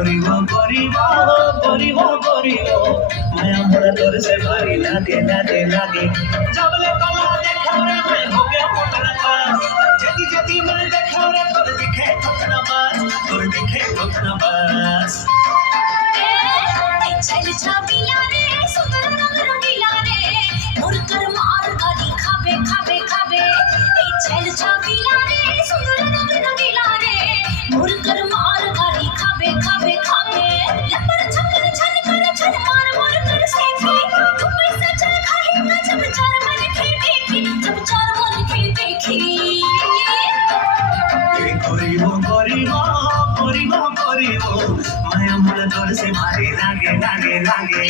করিব করিব করিব করিব মায়া মোরা তোর সে ভারী লাগে লাগে লাগে জবলে কলা দেখাও রে मैं हो गया मोटरा पास जदी जदी मैं देखाओ रे तोर दिखे ठोकना बास तोर दिखे ठोकना बास चल छबिला रे सुंदर रंग रंगीला रे मोर कर मार गाली खाबे खाबे खाबे चल छबिला रे सुंदर रंग रंगीला रे मोर कर मार गाली खाबे खाबे खाबे लपर छकर छन कर छन मार मोर कर सेठी तू पैसा चल खाही ना जब चार मन के देखी जब चार मन के देखी করিব করিব করিব করিব মায়া মোরা তোর সে ভারী লাগে লাগে লাগে